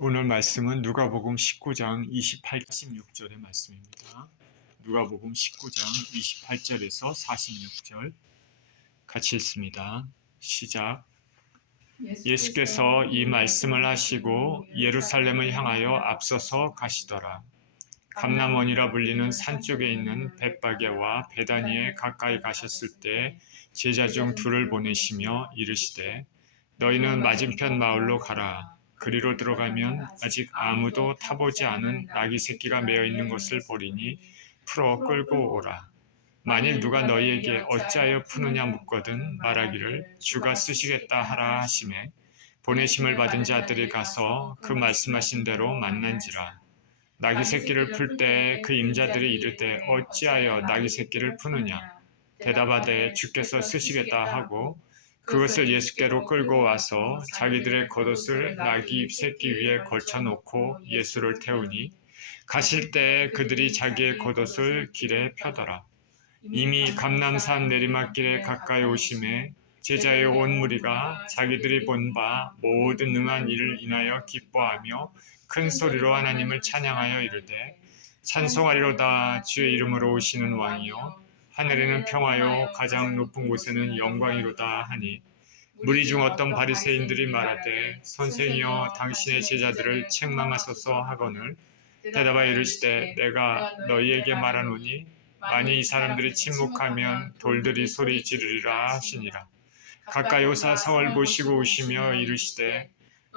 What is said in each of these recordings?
오늘 말씀은 누가복음 19장 28, 46절의 말씀입니다. 누가복음 19장 28절에서 46절 같이 읽습니다. 시작. 예수께서 이 말씀을 하시고 예루살렘을 향하여 앞서서 가시더라. 감람원이라 불리는 산 쪽에 있는 벳바게와 베다니에 가까이 가셨을 때 제자 중 둘을 보내시며 이르시되 너희는 맞은편 마을로 가라. 그리로 들어가면 아직 아무도 타보지 않은 나귀 새끼가 매어 있는 것을 보리니 풀어 끌고 오라. 만일 누가 너희에게 어찌하여 푸느냐 묻거든 말하기를 주가 쓰시겠다 하라 하시매 보내심을 받은 자들이 가서 그 말씀하신 대로 만난지라. 나귀 새끼를 풀 때 그 임자들이 이르되 어찌하여 나귀 새끼를 푸느냐 대답하되 주께서 쓰시겠다 하고 그것을 예수께로 끌고 와서 자기들의 겉옷을 나귀 잎 새끼 위에 걸쳐놓고 예수를 태우니 가실 때 그들이 자기의 겉옷을 길에 펴더라. 이미 감람산 내리막길에 가까이 오심에 제자의 온 무리가 자기들이 본 바 모든 능한 일을 인하여 기뻐하며 큰 소리로 하나님을 찬양하여 이르되 찬송하리로다 주의 이름으로 오시는 왕이요 하늘에는 평화요 가장 높은 곳에는 영광이로다 하니 무리 중 어떤 바리새인들이 말하되 선생이여 당신의 제자들을 책망하소서 하거늘 대답하여 이르시되 내가 너희에게 말하노니 만일 이 사람들이 침묵하면 돌들이 소리 지르리라 하시니라. 가까이 오사 성을 보시고 오시며 이르시되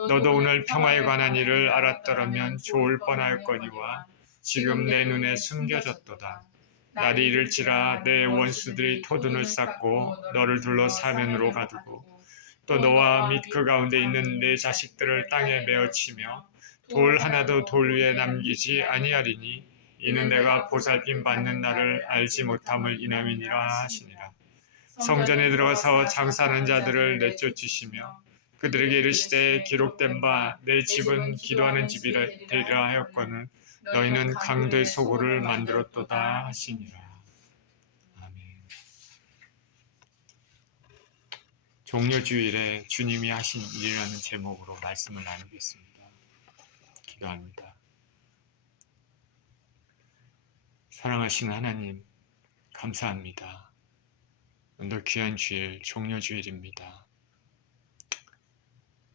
너도 오늘 평화에 관한 일을 알았더라면 좋을 뻔하였거니와 지금 내 눈에 숨겨졌도다. 날이 이를지라 내 원수들이 토둔을 쌓고 너를 둘러 사면으로 가두고 또 너와 및 그 가운데 있는 내 자식들을 땅에 메어치며 돌 하나도 돌 위에 남기지 아니하리니 이는 내가 보살핌 받는 날을 알지 못함을 인함이니라 하시니라. 성전에 들어가서 장사하는 자들을 내쫓으시며 그들에게 이르시되 기록된 바 내 집은 기도하는 집이라 되리라 하였거늘 너희는 강도의 소굴을 만들었도다 하시니라. 아멘. 종려주일에 주님이 하신 일이라는 제목으로 말씀을 나누겠습니다. 기도합니다. 사랑하시는 하나님, 감사합니다. 오늘 귀한 주일, 종려주일입니다.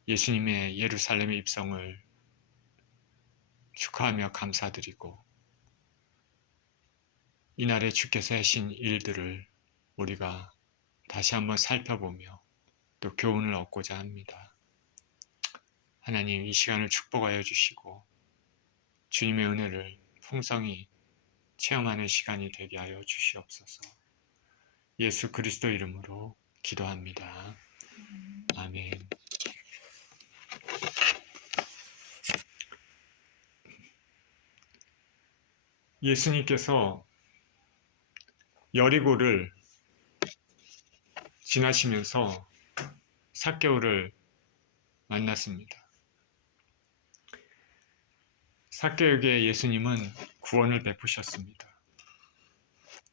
예수님의 예루살렘의 입성을 축하하며 감사드리고 이날에 주께서 하신 일들을 우리가 다시 한번 살펴보며 또 교훈을 얻고자 합니다. 하나님, 이 시간을 축복하여 주시고 주님의 은혜를 풍성히 체험하는 시간이 되게 하여 주시옵소서. 예수 그리스도 이름으로 기도합니다. 아멘. 예수님께서 여리고를 지나시면서 삭개오를 만났습니다. 삭개오에게 예수님은 구원을 베푸셨습니다.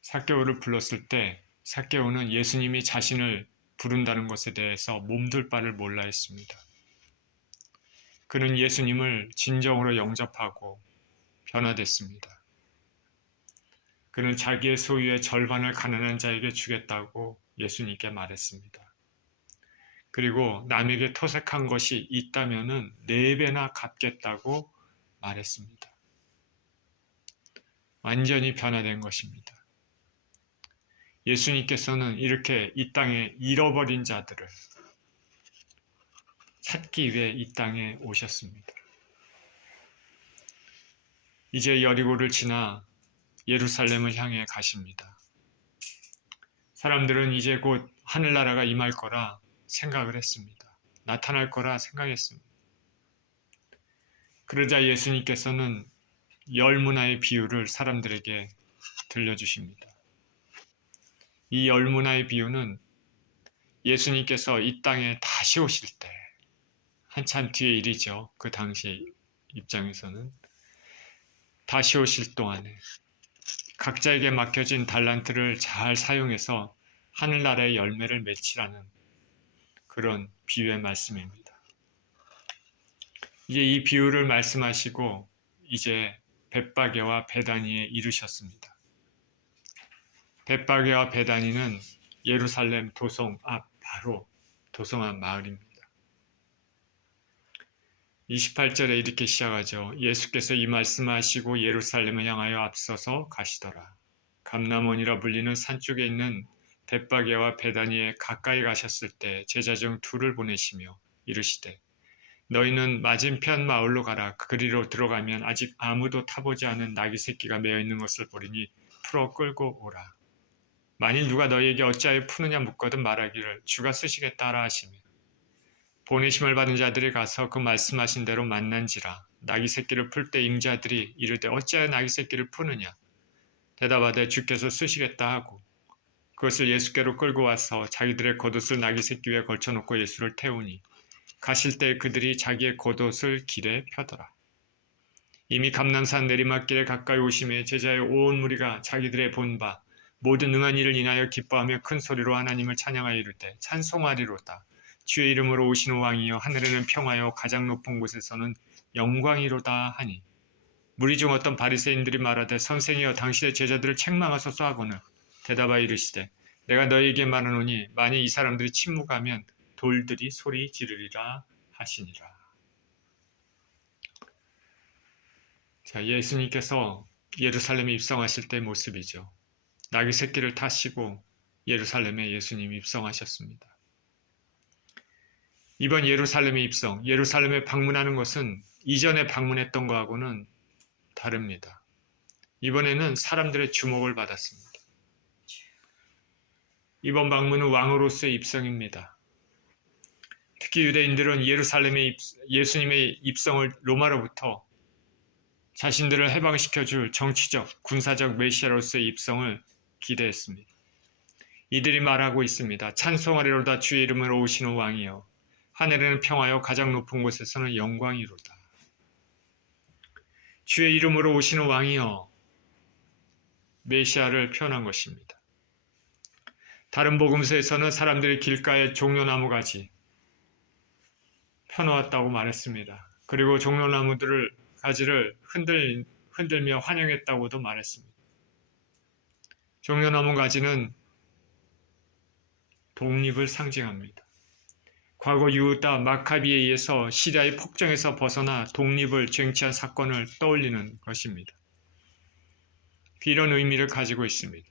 삭개오를 불렀을 때 삭개오는 예수님이 자신을 부른다는 것에 대해서 몸둘 바를 몰라 했습니다. 그는 예수님을 진정으로 영접하고 변화됐습니다. 그는 자기의 소유의 절반을 가난한 자에게 주겠다고 예수님께 말했습니다. 그리고 남에게 토색한 것이 있다면 4배나 갚겠다고 말했습니다. 완전히 변화된 것입니다. 예수님께서는 이렇게 이 땅에 잃어버린 자들을 찾기 위해 이 땅에 오셨습니다. 이제 여리고를 지나 예루살렘을 향해 가십니다. 사람들은 이제 곧 하늘나라가 임할 거라 생각을 했습니다. 나타날 거라 생각했습니다. 그러자 예수님께서는 10문화의 비유를 사람들에게 들려주십니다. 이 10문화의 비유는 예수님께서 이 땅에 다시 오실 때 한참 뒤의 일이죠. 그 당시 입장에서는 다시 오실 동안에 각자에게 맡겨진 달란트를 잘 사용해서 하늘나라의 열매를 맺히라는 그런 비유의 말씀입니다. 이제 이 비유를 말씀하시고 이제 벳바게와 베다니에 이르셨습니다. 벳바게와 베다니는 예루살렘 도성 앞 바로 도성 앞 마을입니다. 28절에 이렇게 시작하죠. 예수께서 이 말씀하시고 예루살렘을 향하여 앞서서 가시더라. 감람원이라 불리는 산 쪽에 있는 벳바게와 베다니에 가까이 가셨을 때 제자 중 둘을 보내시며 이르시되 너희는 맞은편 마을로 가라. 그리로 들어가면 아직 아무도 타보지 않은 나귀 새끼가 매어 있는 것을 보리니 풀어 끌고 오라. 만일 누가 너희에게 어찌하여 푸느냐 묻거든 말하기를 주가 쓰시겠다 하라 하시며 보내심을 받은 자들이 가서 그 말씀하신 대로 만난지라. 나귀 새끼를 풀 때 임자들이 이르되 어찌하여 나귀 새끼를 푸느냐 대답하되 주께서 쓰시겠다 하고 그것을 예수께로 끌고 와서 자기들의 겉옷을 나귀 새끼 위에 걸쳐놓고 예수를 태우니 가실 때 그들이 자기의 겉옷을 길에 펴더라. 이미 감람산 내리막길에 가까이 오심에 제자의 온 무리가 자기들의 본 바 모든 능한 일을 인하여 기뻐하며 큰 소리로 하나님을 찬양하여 이르되 찬송하리로다. 주의 이름으로 오시는 왕이여 하늘에는 평화여 가장 높은 곳에서는 영광이로다 하니 무리 중 어떤 바리새인들이 말하되 선생이여 당신의 제자들을 책망하소서 하거늘 대답하여 이르시되 내가 너희에게 말하노니 만일 이 사람들이 침묵하면 돌들이 소리 지르리라 하시니라. 자, 예수님께서 예루살렘에 입성하실 때의 모습이죠. 나귀 새끼를 타시고 예루살렘에 예수님이 입성하셨습니다. 이번 예루살렘의 입성, 예루살렘에 방문하는 것은 이전에 방문했던 것하고는 다릅니다. 이번에는 사람들의 주목을 받았습니다. 이번 방문은 왕으로서의 입성입니다. 특히 유대인들은 예루살렘의 예수님의 입성을 로마로부터 자신들을 해방시켜줄 정치적, 군사적 메시아로서의 입성을 기대했습니다. 이들이 말하고 있습니다. 찬송하리로다 주의 이름으로 오시는 왕이여 하늘에는 평화여 가장 높은 곳에서는 영광이로다. 주의 이름으로 오시는 왕이여 메시아를 표현한 것입니다. 다른 복음서에서는 사람들이 길가에 종려나무 가지 펴놓았다고 말했습니다. 그리고 종려나무들을 가지를 흔들며 환영했다고도 말했습니다. 종려나무 가지는 독립을 상징합니다. 과거 유다 마카비에 의해서 시리아의 폭정에서 벗어나 독립을 쟁취한 사건을 떠올리는 것입니다. 이런 의미를 가지고 있습니다.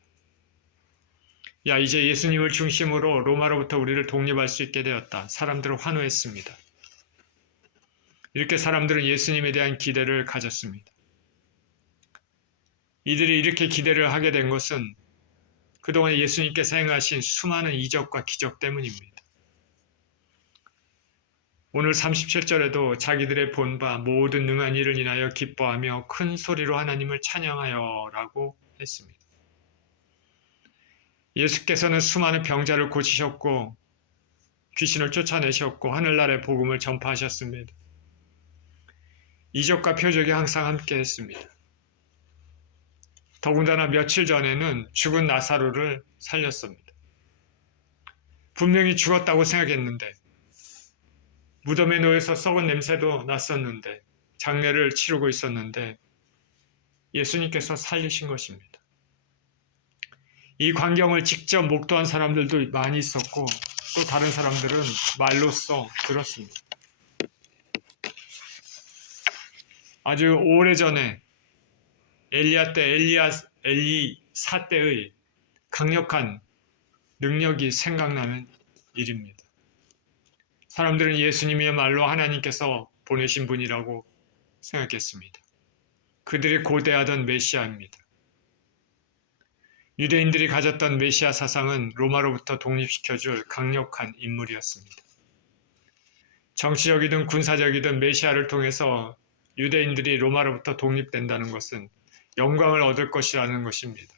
야, 이제 예수님을 중심으로 로마로부터 우리를 독립할 수 있게 되었다. 사람들은 환호했습니다. 이렇게 사람들은 예수님에 대한 기대를 가졌습니다. 이들이 이렇게 기대를 하게 된 것은 그동안 예수님께서 행하신 수많은 이적과 기적 때문입니다. 오늘 37절에도 자기들의 본 바 모든 능한 일을 인하여 기뻐하며 큰 소리로 하나님을 찬양하여 라고 했습니다. 예수께서는 수많은 병자를 고치셨고 귀신을 쫓아내셨고 하늘나라의 복음을 전파하셨습니다. 이적과 표적이 항상 함께 했습니다. 더군다나 며칠 전에는 죽은 나사로를 살렸습니다. 분명히 죽었다고 생각했는데 무덤에 놓여서 썩은 냄새도 났었는데 장례를 치르고 있었는데 예수님께서 살리신 것입니다. 이 광경을 직접 목도한 사람들도 많이 있었고 또 다른 사람들은 말로써 들었습니다. 아주 오래전에 엘리야 때 엘리사 때의 강력한 능력이 생각나는 일입니다. 사람들은 예수님이야말로 하나님께서 보내신 분이라고 생각했습니다. 그들이 고대하던 메시아입니다. 유대인들이 가졌던 메시아 사상은 로마로부터 독립시켜줄 강력한 인물이었습니다. 정치적이든 군사적이든 메시아를 통해서 유대인들이 로마로부터 독립된다는 것은 영광을 얻을 것이라는 것입니다.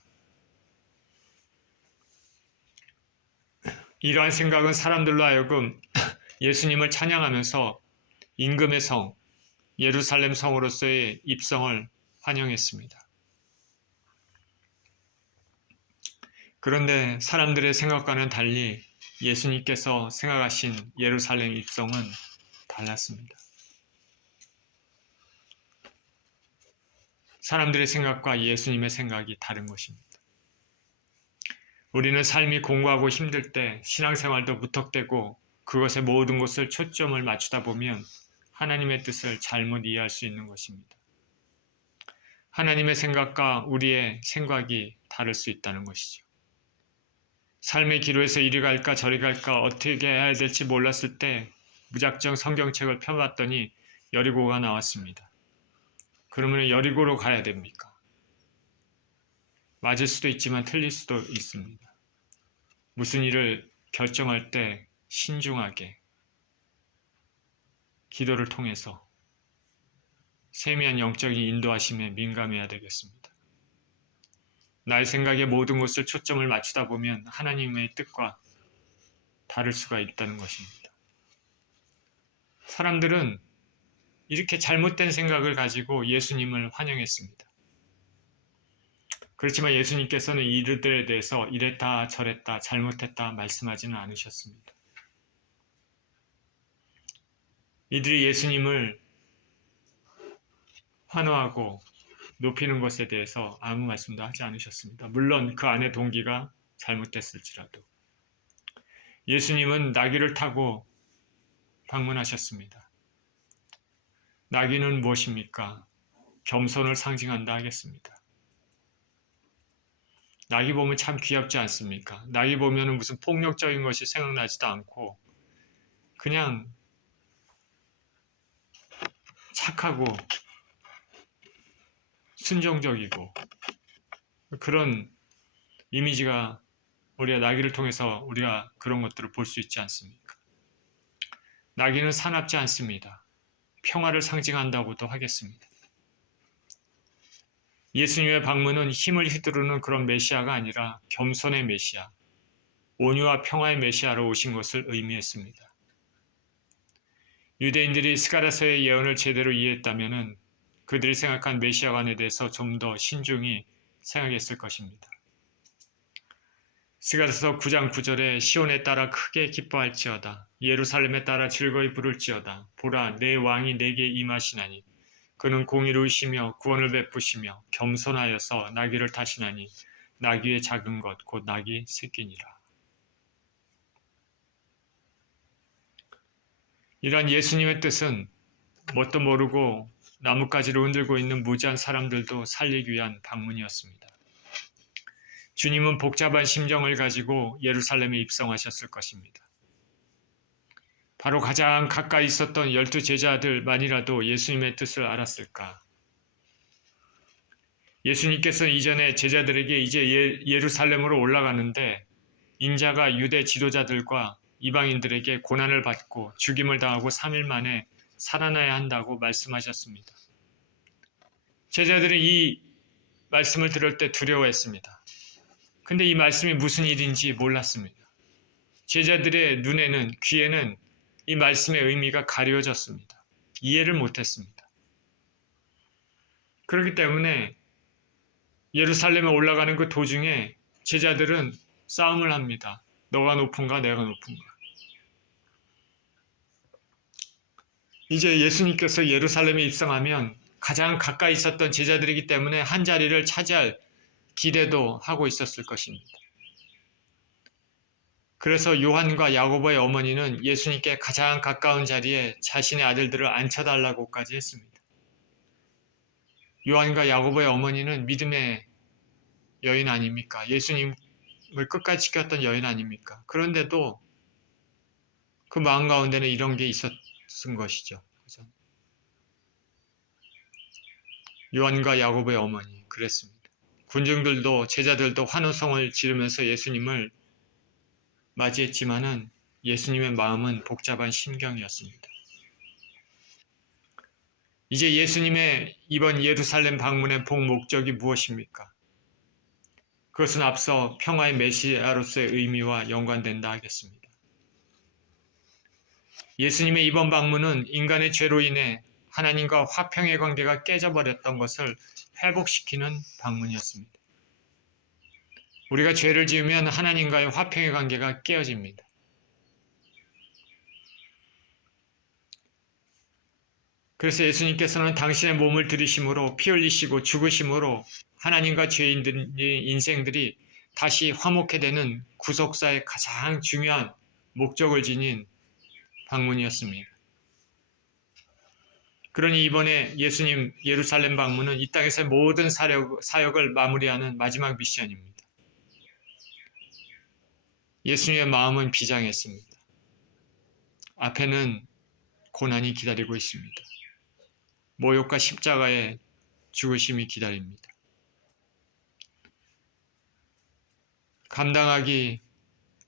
이러한 생각은 사람들로 하여금 예수님을 찬양하면서 임금의 성, 예루살렘 성으로서의 입성을 환영했습니다. 그런데 사람들의 생각과는 달리 예수님께서 생각하신 예루살렘 입성은 달랐습니다. 사람들의 생각과 예수님의 생각이 다른 것입니다. 우리는 삶이 공고하고 힘들 때 신앙생활도 무턱대고 그것에 모든 것을 초점을 맞추다 보면 하나님의 뜻을 잘못 이해할 수 있는 것입니다. 하나님의 생각과 우리의 생각이 다를 수 있다는 것이죠. 삶의 기로에서 이리 갈까 저리 갈까 어떻게 해야 될지 몰랐을 때 무작정 성경책을 펴봤더니 여리고가 나왔습니다. 그러면 여리고로 가야 됩니까? 맞을 수도 있지만 틀릴 수도 있습니다. 무슨 일을 결정할 때 신중하게 기도를 통해서 세미한 영적인 인도하심에 민감해야 되겠습니다. 나의 생각에 모든 것을 초점을 맞추다 보면 하나님의 뜻과 다를 수가 있다는 것입니다. 사람들은 이렇게 잘못된 생각을 가지고 예수님을 환영했습니다. 그렇지만 예수님께서는 이들에 대해서 이랬다 저랬다 잘못했다 말씀하지는 않으셨습니다. 이들이 예수님을 환호하고 높이는 것에 대해서 아무 말씀도 하지 않으셨습니다. 물론 그 안에 동기가 잘못됐을지라도. 예수님은 나귀를 타고 방문하셨습니다. 나귀는 무엇입니까? 겸손을 상징한다 하겠습니다. 나귀 보면 참 귀엽지 않습니까? 나귀 보면 무슨 폭력적인 것이 생각나지도 않고 그냥 착하고 순종적이고 그런 이미지가 우리가 나귀를 통해서 우리가 그런 것들을 볼 수 있지 않습니까? 나귀는 사납지 않습니다. 평화를 상징한다고도 하겠습니다. 예수님의 방문은 힘을 휘두르는 그런 메시아가 아니라 겸손의 메시아, 온유와 평화의 메시아로 오신 것을 의미했습니다. 유대인들이 스가랴서의 예언을 제대로 이해했다면 그들이 생각한 메시아관에 대해서 좀 더 신중히 생각했을 것입니다. 스가랴서 9장 9절에 시온에 따라 크게 기뻐할지어다. 예루살렘에 따라 즐거이 부를지어다. 보라, 내 왕이 내게 임하시나니 그는 공의로우시며 구원을 베푸시며 겸손하여서 나귀를 타시나니 나귀의 작은 것 곧 나귀 새끼니라. 이러한 예수님의 뜻은 뭣도 모르고 나뭇가지를 흔들고 있는 무지한 사람들도 살리기 위한 방문이었습니다. 주님은 복잡한 심정을 가지고 예루살렘에 입성하셨을 것입니다. 바로 가장 가까이 있었던 12제자들만이라도 예수님의 뜻을 알았을까? 예수님께서는 이전에 제자들에게 이제 예루살렘으로 올라가는데 인자가 유대 지도자들과 이방인들에게 고난을 받고 죽임을 당하고 3일 만에 살아나야 한다고 말씀하셨습니다. 제자들은 이 말씀을 들을 때 두려워했습니다. 근데 이 말씀이 무슨 일인지 몰랐습니다. 제자들의 눈에는, 귀에는 이 말씀의 의미가 가려졌습니다. 이해를 못했습니다. 그렇기 때문에 예루살렘에 올라가는 그 도중에 제자들은 싸움을 합니다. 너가 높은가 내가 높은가. 이제 예수님께서 예루살렘에 입성하면 가장 가까이 있었던 제자들이기 때문에 한 자리를 차지할 기대도 하고 있었을 것입니다. 그래서 요한과 야고보의 어머니는 예수님께 가장 가까운 자리에 자신의 아들들을 앉혀달라고까지 했습니다. 요한과 야고보의 어머니는 믿음의 여인 아닙니까? 예수님을 끝까지 지켰던 여인 아닙니까? 그런데도 그 마음 가운데는 이런 게 있었던 것이죠. 그죠? 요한과 야고보의 어머니 그랬습니다. 군중들도 제자들도 환호성을 지르면서 예수님을 맞이했지만은 예수님의 마음은 복잡한 심경이었습니다. 이제 예수님의 이번 예루살렘 방문의 본 목적이 무엇입니까? 그것은 앞서 평화의 메시아로서의 의미와 연관된다 하겠습니다. 예수님의 이번 방문은 인간의 죄로 인해 하나님과 화평의 관계가 깨져버렸던 것을 회복시키는 방문이었습니다. 우리가 죄를 지으면 하나님과의 화평의 관계가 깨어집니다. 그래서 예수님께서는 당신의 몸을 들이심으로 피 흘리시고 죽으심으로 하나님과 죄인들의 인생들이 다시 화목해 되는 구속사의 가장 중요한 목적을 지닌 방문이었습니다. 그러니 이번에 예수님 예루살렘 방문은 이 땅에서의 모든 사역을 마무리하는 마지막 미션입니다. 예수님의 마음은 비장했습니다. 앞에는 고난이 기다리고 있습니다. 모욕과 십자가의 죽으심이 기다립니다. 감당하기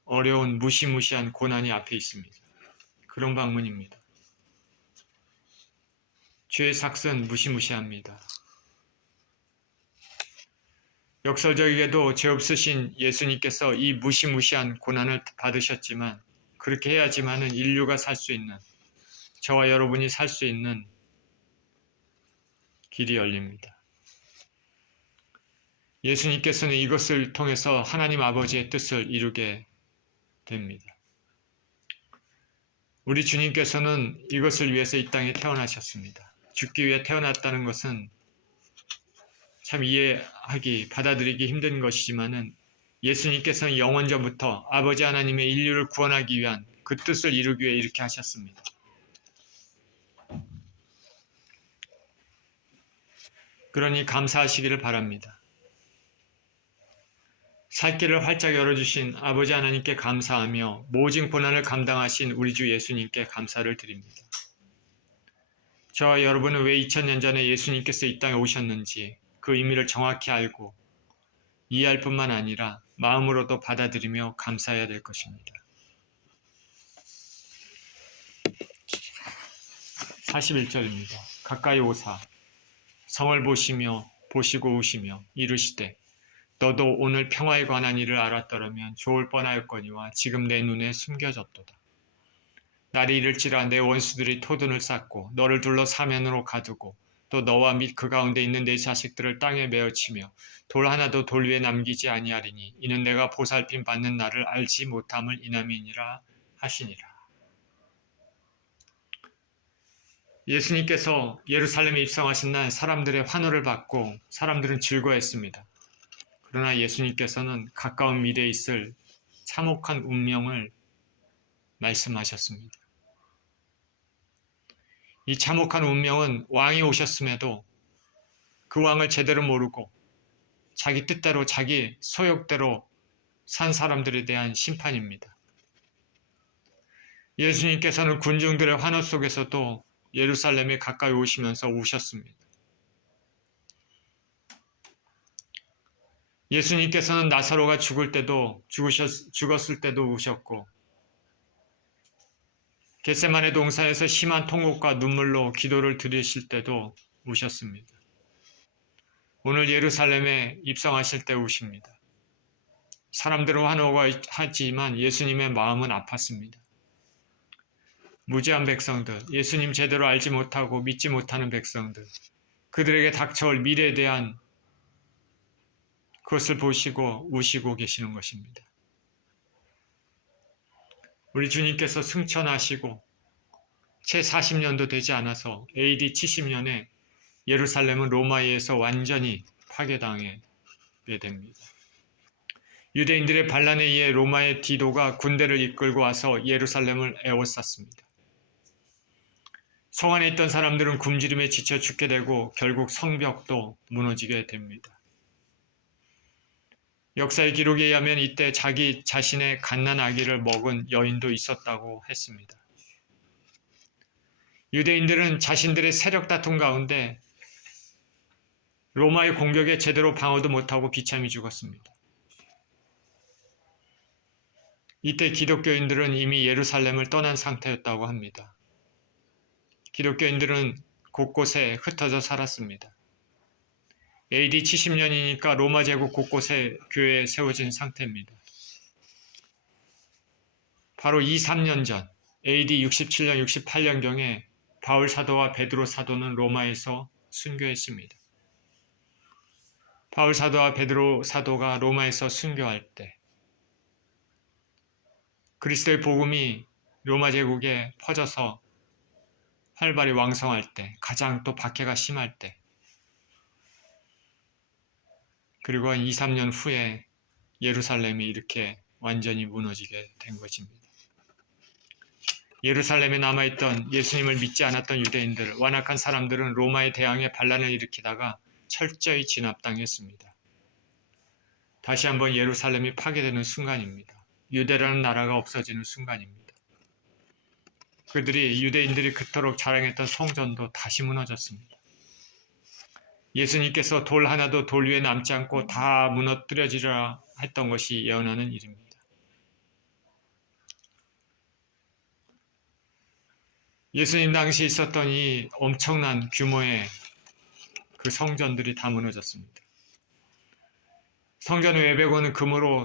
어려운 무시무시한 고난이 앞에 있습니다. 그런 방문입니다. 죄의 삭은 무시무시합니다. 역설적이게도 죄 없으신 예수님께서 이 무시무시한 고난을 받으셨지만 그렇게 해야지만은 인류가 살 수 있는, 저와 여러분이 살 수 있는 길이 열립니다. 예수님께서는 이것을 통해서 하나님 아버지의 뜻을 이루게 됩니다. 우리 주님께서는 이것을 위해서 이 땅에 태어나셨습니다. 죽기 위해 태어났다는 것은 참 이해하기, 받아들이기 힘든 것이지만은 예수님께서는 영원전부터 아버지 하나님의 인류를 구원하기 위한 그 뜻을 이루기 위해 이렇게 하셨습니다. 그러니 감사하시기를 바랍니다. 살 길을 활짝 열어주신 아버지 하나님께 감사하며 모진 고난을 감당하신 우리 주 예수님께 감사를 드립니다. 저와 여러분은 왜 2000년 전에 예수님께서 이 땅에 오셨는지 그 의미를 정확히 알고 이해할 뿐만 아니라 마음으로도 받아들이며 감사해야 될 것입니다. 41절입니다. 가까이 오사 성을 보시고 우시며 이르시되 너도 오늘 평화에 관한 일을 알았더라면 좋을 뻔하였거니와 지금 내 눈에 숨겨졌도다. 날이 이를지라 내 원수들이 토둔을 쌓고 너를 둘러 사면으로 가두고 또 너와 및 그 가운데 있는 내 자식들을 땅에 메어치며 돌 하나도 돌 위에 남기지 아니하리니 이는 내가 보살핌 받는 날을 알지 못함을 인함이니라 하시니라. 예수님께서 예루살렘에 입성하신 날 사람들의 환호를 받고 사람들은 즐거워했습니다. 그러나 예수님께서는 가까운 미래에 있을 참혹한 운명을 말씀하셨습니다. 이 참혹한 운명은 왕이 오셨음에도 그 왕을 제대로 모르고 자기 뜻대로 자기 소욕대로 산 사람들에 대한 심판입니다. 예수님께서는 군중들의 환호 속에서도 예루살렘에 가까이 오시면서 우셨습니다. 예수님께서는 나사로가 죽었을 때도 우셨고 겟세마네 동산에서 심한 통곡과 눈물로 기도를 드리실 때도 우셨습니다. 오늘 예루살렘에 입성하실 때 우십니다. 사람들은 환호하지만 예수님의 마음은 아팠습니다. 무지한 백성들, 예수님 제대로 알지 못하고 믿지 못하는 백성들, 그들에게 닥쳐올 미래에 대한 그것을 보시고 우시고 계시는 것입니다. 우리 주님께서 승천하시고 채 40년도 되지 않아서 AD 70년에 예루살렘은 로마에 의해서 완전히 파괴당하게 됩니다. 유대인들의 반란에 의해 로마의 디도가 군대를 이끌고 와서 예루살렘을 에워쌌습니다. 성 안에 있던 사람들은 굶주림에 지쳐 죽게 되고 결국 성벽도 무너지게 됩니다. 역사의 기록에 의하면 이때 자기 자신의 갓난 아기를 먹은 여인도 있었다고 했습니다. 유대인들은 자신들의 세력 다툼 가운데 로마의 공격에 제대로 방어도 못하고 비참히 죽었습니다. 이때 기독교인들은 이미 예루살렘을 떠난 상태였다고 합니다. 기독교인들은 곳곳에 흩어져 살았습니다. AD 70년이니까 로마 제국 곳곳에 교회에 세워진 상태입니다. 바로 2-3년 전 AD 67년, 68년경에 바울 사도와 베드로 사도는 로마에서 순교했습니다. 바울 사도와 베드로 사도가 로마에서 순교할 때 그리스도의 복음이 로마 제국에 퍼져서 활발히 왕성할 때, 가장 또 박해가 심할 때, 그리고 한 2, 3년 후에 예루살렘이 이렇게 완전히 무너지게 된 것입니다. 예루살렘에 남아있던 예수님을 믿지 않았던 유대인들, 완악한 사람들은 로마의 대항해 반란을 일으키다가 철저히 진압당했습니다. 다시 한번 예루살렘이 파괴되는 순간입니다. 유대라는 나라가 없어지는 순간입니다. 유대인들이 그토록 자랑했던 성전도 다시 무너졌습니다. 예수님께서 돌 하나도 돌 위에 남지 않고 다 무너뜨려지리라 했던 것이 예언하는 일입니다. 예수님 당시 있었던 이 엄청난 규모의 그 성전들이 다 무너졌습니다. 성전 외벽은 금으로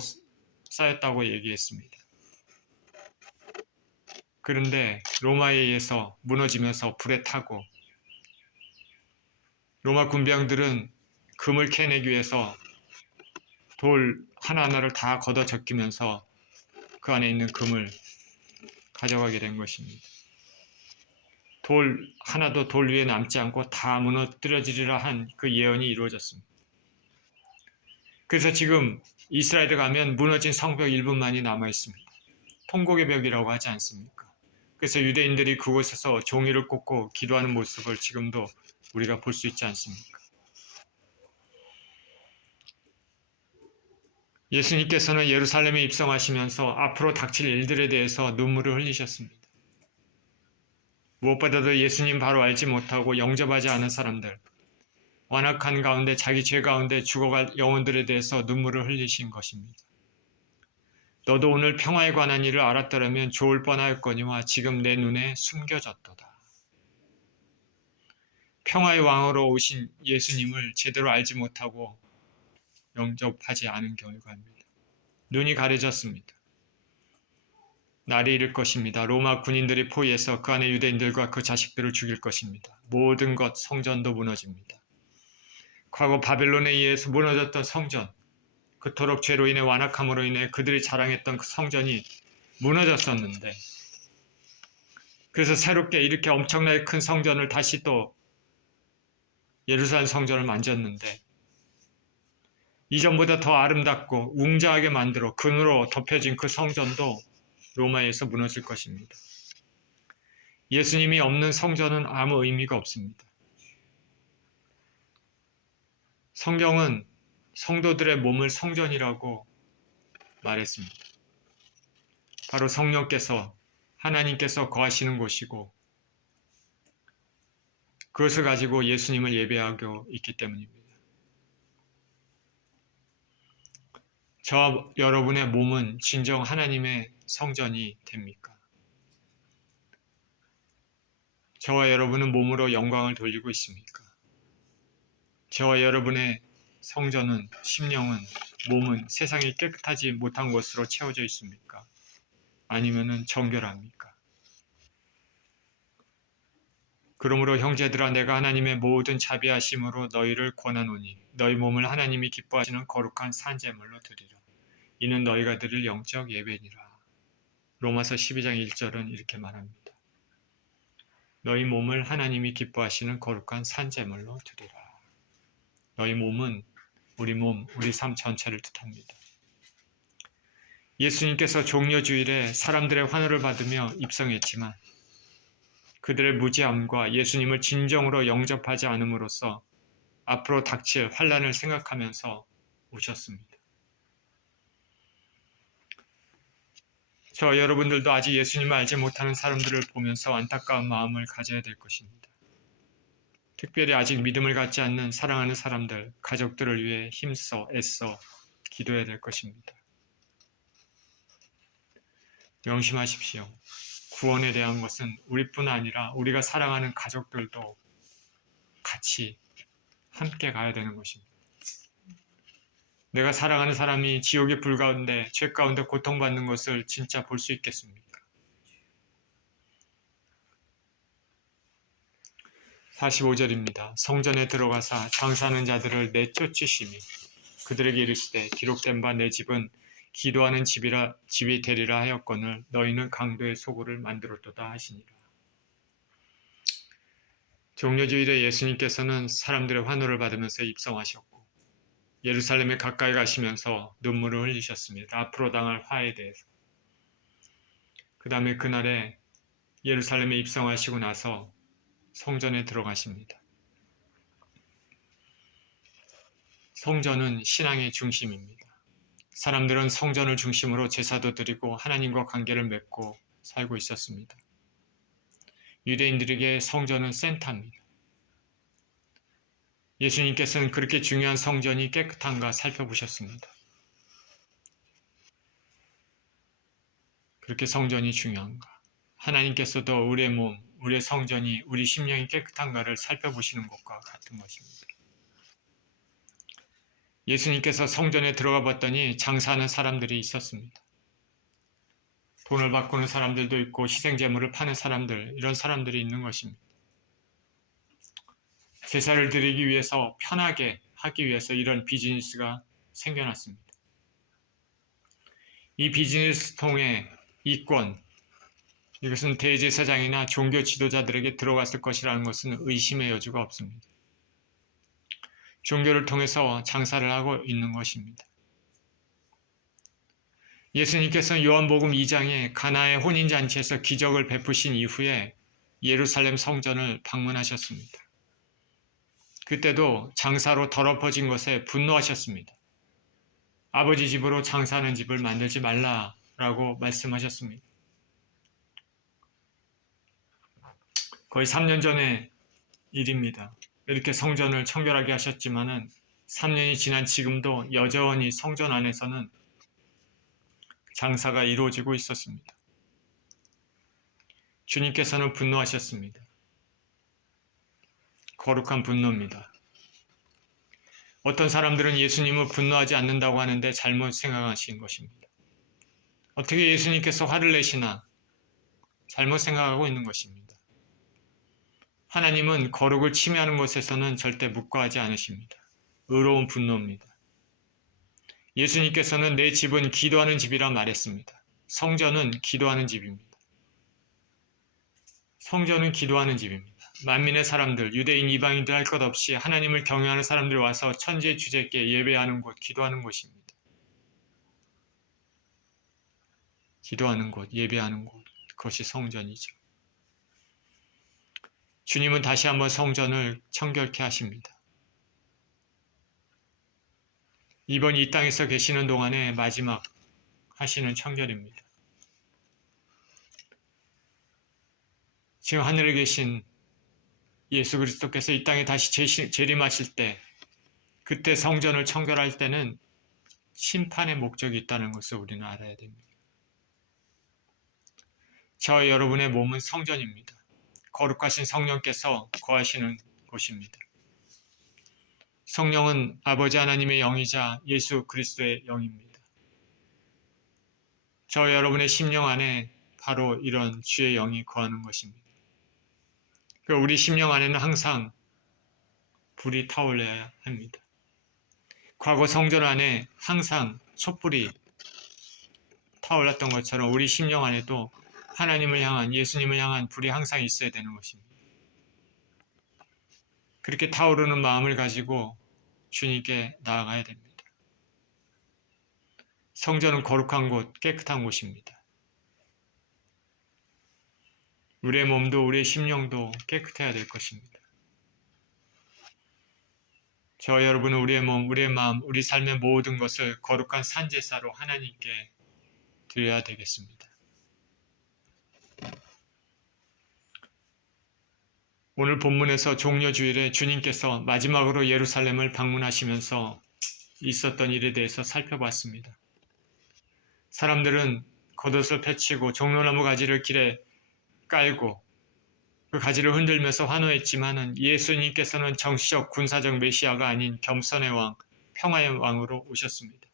쌓였다고 얘기했습니다. 그런데 로마에 의해서 무너지면서 불에 타고 로마 군병들은 금을 캐내기 위해서 돌 하나하나를 다 걷어 적히면서 그 안에 있는 금을 가져가게 된 것입니다. 돌 하나도 돌 위에 남지 않고 다 무너뜨려지리라 한 그 예언이 이루어졌습니다. 그래서 지금 이스라엘에 가면 무너진 성벽 일부만이 남아 있습니다. 통곡의 벽이라고 하지 않습니까? 그래서 유대인들이 그곳에서 종이를 꽂고 기도하는 모습을 지금도 우리가 볼 수 있지 않습니까? 예수님께서는 예루살렘에 입성하시면서 앞으로 닥칠 일들에 대해서 눈물을 흘리셨습니다. 무엇보다도 예수님 바로 알지 못하고 영접하지 않은 사람들, 완악한 가운데 자기 죄 가운데 죽어갈 영혼들에 대해서 눈물을 흘리신 것입니다. 너도 오늘 평화에 관한 일을 알았더라면 좋을 뻔하였거니와 지금 내 눈에 숨겨졌도다. 평화의 왕으로 오신 예수님을 제대로 알지 못하고 영접하지 않은 결과입니다. 눈이 가려졌습니다. 날이 이를 것입니다. 로마 군인들이 포위해서 그 안에 유대인들과 그 자식들을 죽일 것입니다. 모든 것 성전도 무너집니다. 과거 바벨론에 의해서 무너졌던 성전, 그토록 죄로 인해 완악함으로 인해 그들이 자랑했던 그 성전이 무너졌었는데, 그래서 새롭게 이렇게 엄청나게 큰 성전을 다시 또 예루살렘 성전을 만졌는데, 이전보다 더 아름답고 웅장하게 만들어 금으로 덮여진 그 성전도 로마에서 무너질 것입니다. 예수님이 없는 성전은 아무 의미가 없습니다. 성경은 성도들의 몸을 성전이라고 말했습니다. 바로 성령께서 하나님께서 거하시는 곳이고 그것을 가지고 예수님을 예배하고 있기 때문입니다. 저와 여러분의 몸은 진정 하나님의 성전이 됩니까? 저와 여러분은 몸으로 영광을 돌리고 있습니까? 저와 여러분의 성전은, 심령은, 몸은 세상이 깨끗하지 못한 것으로 채워져 있습니까? 아니면은 정결합니까? 그러므로 형제들아, 내가 하나님의 모든 자비하심으로 너희를 권하노니 너희 몸을 하나님이 기뻐하시는 거룩한 산제물로 드리라. 이는 너희가 드릴 영적 예배니라. 로마서 12장 1절은 이렇게 말합니다. 너희 몸을 하나님이 기뻐하시는 거룩한 산제물로 드리라. 너희 몸은 우리 몸, 우리 삶 전체를 뜻합니다. 예수님께서 종려주일에 사람들의 환호를 받으며 입성했지만 그들의 무지함과 예수님을 진정으로 영접하지 않음으로써 앞으로 닥칠 환란을 생각하면서 오셨습니다. 저 여러분들도 아직 예수님을 알지 못하는 사람들을 보면서 안타까운 마음을 가져야 될 것입니다. 특별히 아직 믿음을 갖지 않는 사랑하는 사람들, 가족들을 위해 힘써 애써 기도해야 될 것입니다. 명심하십시오. 구원에 대한 것은 우리뿐 아니라 우리가 사랑하는 가족들도 같이 함께 가야 되는 것입니다. 내가 사랑하는 사람이 지옥의 불 가운데, 죄 가운데 고통받는 것을 진짜 볼 수 있겠습니까? 45절입니다. 성전에 들어가사 장사하는 자들을 내쫓으시니 그들에게 이르시되 기록된 바 내 집은 기도하는 집이 되리라 하였거늘 너희는 강도의 소굴을 만들었도다 하시니라. 종려주일에 예수님께서는 사람들의 환호를 받으면서 입성하셨고 예루살렘에 가까이 가시면서 눈물을 흘리셨습니다. 앞으로 당할 화에 대해서. 그 다음에 그날에 예루살렘에 입성하시고 나서 성전에 들어가십니다. 성전은 신앙의 중심입니다. 사람들은 성전을 중심으로 제사도 드리고 하나님과 관계를 맺고 살고 있었습니다. 유대인들에게 성전은 센터입니다. 예수님께서는 그렇게 중요한 성전이 깨끗한가 살펴보셨습니다. 그렇게 성전이 중요한가? 하나님께서도 우리의 몸, 우리의 성전이, 우리 심령이 깨끗한가를 살펴보시는 것과 같은 것입니다. 예수님께서 성전에 들어가 봤더니 장사하는 사람들이 있었습니다. 돈을 바꾸는 사람들도 있고 희생제물을 파는 사람들, 이런 사람들이 있는 것입니다. 제사를 드리기 위해서 편하게 하기 위해서 이런 비즈니스가 생겨났습니다. 이 비즈니스 통해 이권, 이것은 대제사장이나 종교 지도자들에게 들어갔을 것이라는 것은 의심의 여지가 없습니다. 종교를 통해서 장사를 하고 있는 것입니다. 예수님께서는 요한복음 2장에 가나의 혼인잔치에서 기적을 베푸신 이후에 예루살렘 성전을 방문하셨습니다. 그때도 장사로 더럽어진 것에 분노하셨습니다. 아버지 집으로 장사하는 집을 만들지 말라라고 말씀하셨습니다. 거의 3년 전의 일입니다. 이렇게 성전을 청결하게 하셨지만은 3년이 지난 지금도 여전히 성전 안에서는 장사가 이루어지고 있었습니다. 주님께서는 분노하셨습니다. 거룩한 분노입니다. 어떤 사람들은 예수님을 분노하지 않는다고 하는데 잘못 생각하신 것입니다. 어떻게 예수님께서 화를 내시나 잘못 생각하고 있는 것입니다. 하나님은 거룩을 침해하는 것에서는 절대 묵과하지 않으십니다. 의로운 분노입니다. 예수님께서는 내 집은 기도하는 집이라 말했습니다. 성전은 기도하는 집입니다. 성전은 기도하는 집입니다. 만민의 사람들, 유대인, 이방인들 할 것 없이 하나님을 경외하는 사람들이 와서 천지의 주제께 예배하는 곳, 기도하는 곳입니다. 기도하는 곳, 예배하는 곳, 그것이 성전이죠. 주님은 다시 한번 성전을 청결케 하십니다. 이번 이 땅에서 계시는 동안에 마지막 하시는 청결입니다. 지금 하늘에 계신 예수 그리스도께서 이 땅에 다시 재림하실 때, 그때 성전을 청결할 때는 심판의 목적이 있다는 것을 우리는 알아야 됩니다. 저와 여러분의 몸은 성전입니다. 거룩하신 성령께서 거하시는 곳입니다. 성령은 아버지 하나님의 영이자 예수 그리스도의 영입니다. 저와 여러분의 심령 안에 바로 이런 주의 영이 거하는 것입니다. 우리 심령 안에는 항상 불이 타올려야 합니다. 과거 성전 안에 항상 촛불이 타올랐던 것처럼 우리 심령 안에도 하나님을 향한, 예수님을 향한 불이 항상 있어야 되는 것입니다. 그렇게 타오르는 마음을 가지고 주님께 나아가야 됩니다. 성전은 거룩한 곳, 깨끗한 곳입니다. 우리의 몸도 우리의 심령도 깨끗해야 될 것입니다. 저와 여러분은 우리의 몸, 우리의 마음, 우리 삶의 모든 것을 거룩한 산제사로 하나님께 드려야 되겠습니다. 오늘 본문에서 종려주일에 주님께서 마지막으로 예루살렘을 방문하시면서 있었던 일에 대해서 살펴봤습니다. 사람들은 겉옷을 펼치고 종려나무 가지를 길에 깔고 그 가지를 흔들면서 환호했지만 예수님께서는 정치적 군사적 메시아가 아닌 겸손의 왕, 평화의 왕으로 오셨습니다.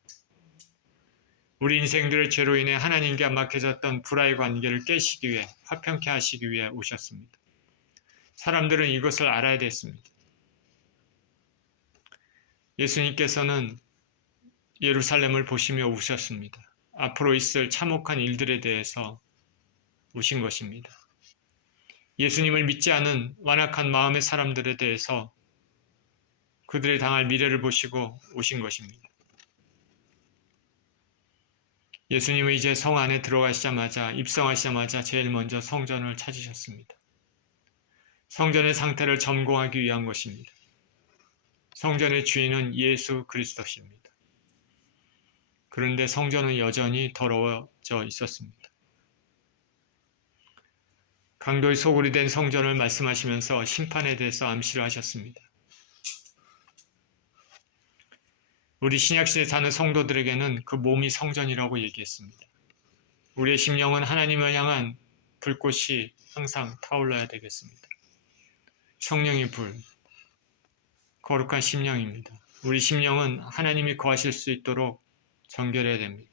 우리 인생들의 죄로 인해 하나님께 안 막혀졌던 불화의 관계를 깨시기 위해, 화평케 하시기 위해 오셨습니다. 사람들은 이것을 알아야 됐습니다. 예수님께서는 예루살렘을 보시며 우셨습니다. 앞으로 있을 참혹한 일들에 대해서 우신 것입니다. 예수님을 믿지 않은 완악한 마음의 사람들에 대해서 그들의 당할 미래를 보시고 오신 것입니다. 예수님은 이제 성 안에 들어가시자마자, 입성하시자마자 제일 먼저 성전을 찾으셨습니다. 성전의 상태를 점검하기 위한 것입니다. 성전의 주인은 예수 그리스도십니다. 그런데 성전은 여전히 더러워져 있었습니다. 강도의 소굴이 된 성전을 말씀하시면서 심판에 대해서 암시를 하셨습니다. 우리 신약시대에 사는 성도들에게는 그 몸이 성전이라고 얘기했습니다. 우리의 심령은 하나님을 향한 불꽃이 항상 타올라야 되겠습니다. 성령의 불, 거룩한 심령입니다. 우리 심령은 하나님이 거하실 수 있도록 정결해야 됩니다.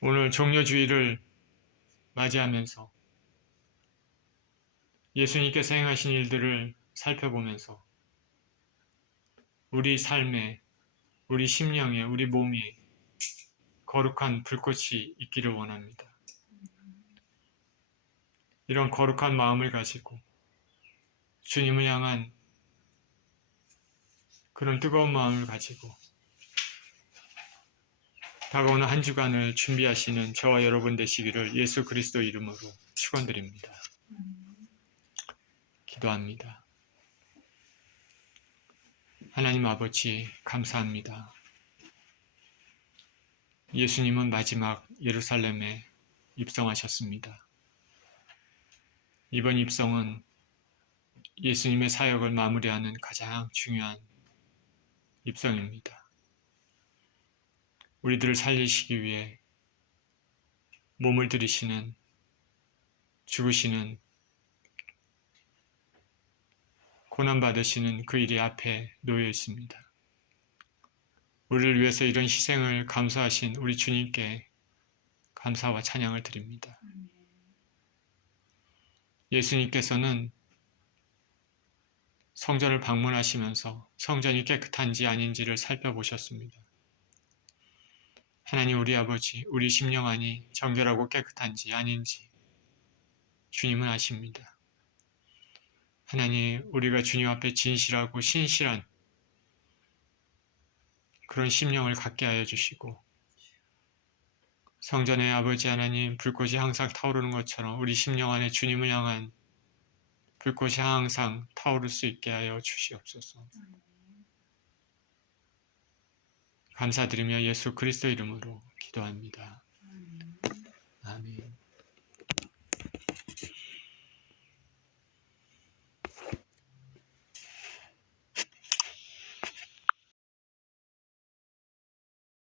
오늘 종료주의를 맞이하면서 예수님께서 행하신 일들을 살펴보면서 우리 삶에, 우리 심령에, 우리 몸에 거룩한 불꽃이 있기를 원합니다. 이런 거룩한 마음을 가지고 주님을 향한 그런 뜨거운 마음을 가지고 다가오는 한 주간을 준비하시는 저와 여러분 되시기를 예수 그리스도 이름으로 축원드립니다. 기도합니다. 하나님 아버지 감사합니다. 예수님은 마지막 예루살렘에 입성하셨습니다. 이번 입성은 예수님의 사역을 마무리하는 가장 중요한 입성입니다. 우리들을 살리시기 위해 몸을 들이시는, 죽으시는, 고난받으시는 그 일이 앞에 놓여 있습니다. 우리를 위해서 이런 희생을 감수하신 우리 주님께 감사와 찬양을 드립니다. 예수님께서는 성전을 방문하시면서 성전이 깨끗한지 아닌지를 살펴보셨습니다. 하나님 우리 아버지, 우리 심령 안이 정결하고 깨끗한지 아닌지 주님은 아십니다. 하나님, 우리가 주님 앞에 진실하고 신실한 그런 심령을 갖게 하여 주시고 성전의 아버지 하나님 불꽃이 항상 타오르는 것처럼 우리 심령 안에 주님을 향한 불꽃이 항상 타오를 수 있게 하여 주시옵소서. 감사드리며 예수 그리스도 이름으로 기도합니다.